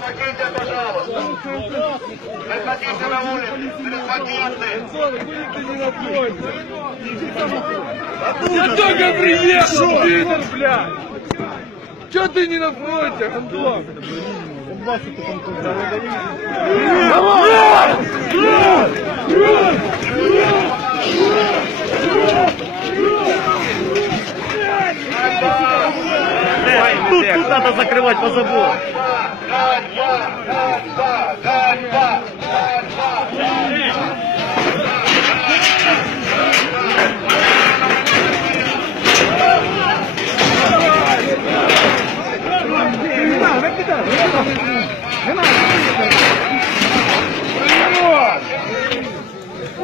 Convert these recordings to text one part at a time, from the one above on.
Покиньте, пожалуйста. Выходите на улицу. Переходите. Я только приехал, пидор, блядь! Че ты не на фронте, Антон? Тут, тут надо закрывать по забору. Ганьба! Ганьба! Ганьба! Ганьба!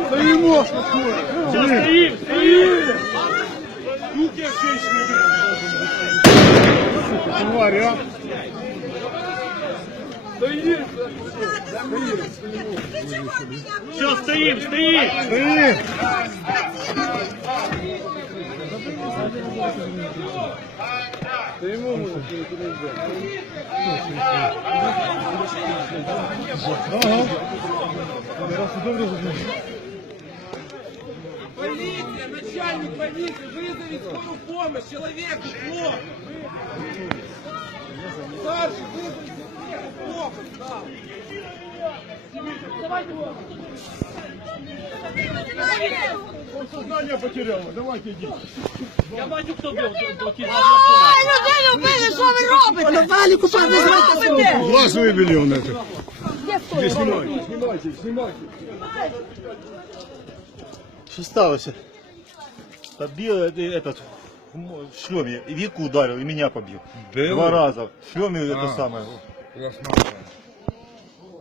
Стоим, стоим! Стоим! Все, стоим, стоим. Полиция, начальник полиции, вызови скорую помощь, человеку плохо. Старший, вызови человеку плохо, стал. Я бачу, хто бив до кінця. Ой, людину вбили, що ви робите? Валіку, що ви робите? Глаз выбили он это. Що сталося? Побил э, этот в шлеме, и Вику ударил, и меня побил. Два раза. В шлеме это самое. Я смотрю.